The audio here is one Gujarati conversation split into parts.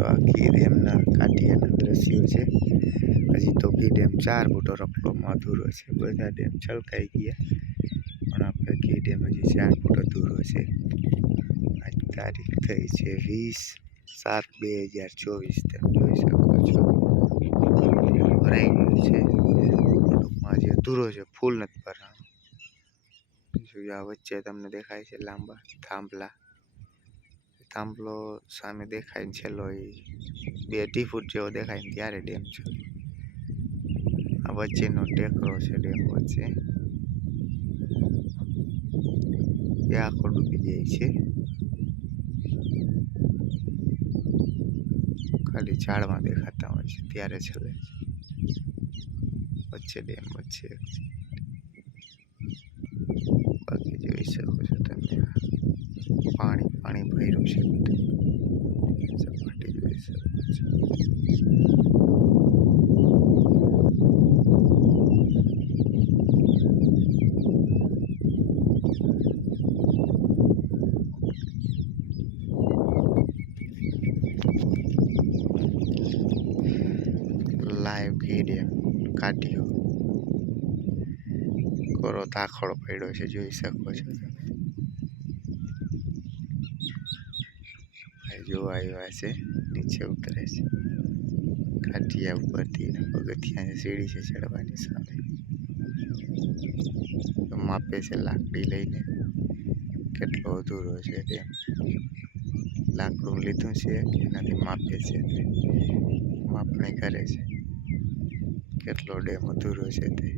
મિત્રો આખી ડેમના કાંઠિયાના દ્રશ્યો છે। હજી તો કી ડેમ 4 ફૂટો રકવામાં અધૂરો છે। બધા ડેમ છલકાઈ ગયા પણ આપણે કી ડેમ હજી 4 ફૂટ અધૂરો છે। આજ તારીખ થઈ છે 20/7/2024। તમે જોઈ શકો છો ભરાઈ ગયું છે। હજી અધૂરો છે, ફૂલ નથી ભરાણો। આ વચ્ચે તમને દેખાય છે લાંબા થાંભલો સામે દેખાય છે છેલ્લો 2-2.5 ફૂટ જેવો દેખાય ને ત્યારે ડેમ છે। આ વચ્ચેનો ટેકરો છે ડેમ વચ્ચે, એ આખો ડૂબી જાય છે। ખાલી ઝાડમાં દેખાતા હોય છે ત્યારે છેલ્લે વચ્ચે ડેમ વચ્ચે બાકી જોઈ શકો છો તમે પાણી ભર્યું છે બધું સપાટી જોઈ શકો છો। લાઈવ કી ડેમ કાઢ્યો કોરો તાખડો પડ્યો છે, જોઈ શકો છો તમે। જોવા આવ્યા છે, નીચે ઉતરે છે કાઠિયા ઉપરથી પગથિયા સીડી છે ચડવાની સામે માપે છે લાકડી લઈને કેટલો અધૂરો છે ડેમ। લાકડું લીધું છે એનાથી માપે છે, માપણી કરે છે કેટલો ડેમ અધૂરો છે તે।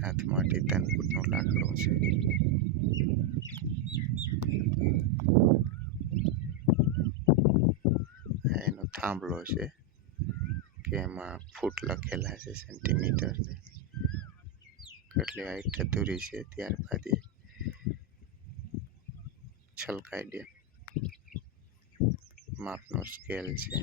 હાથમાં 3 ફૂટનું લાકડું છે। એનો થાંભલો છે કે એમાં ફૂટ લખેલા છે સેન્ટીમીટર કેટલી હાઈટ અધૂરી છે, ત્યારબાદ એ છલકાઈ ડેમ માપનો સ્કેલ છે।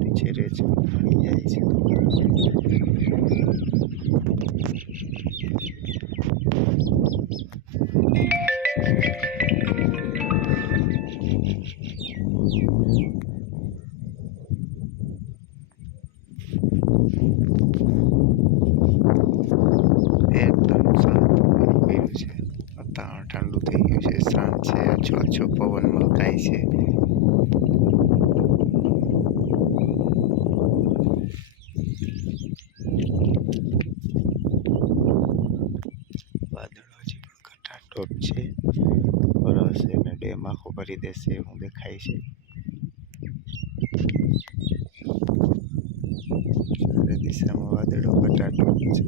નીચે રેત મળી જાય છે। એકદમ શાંત બની ગયું છે, વાતાવરણ ઠંડુ થઈ ગયું છે, શાંત છે, આછો પવન મલકાય છે। વાદળો હજી પણ ઘટાટોપ છે, વરસ એટલે ડેમ આખો ભરી દેશે એવું દેખાય છે। ચારે દિશામાં વાદળો ઘટાટોપ છે।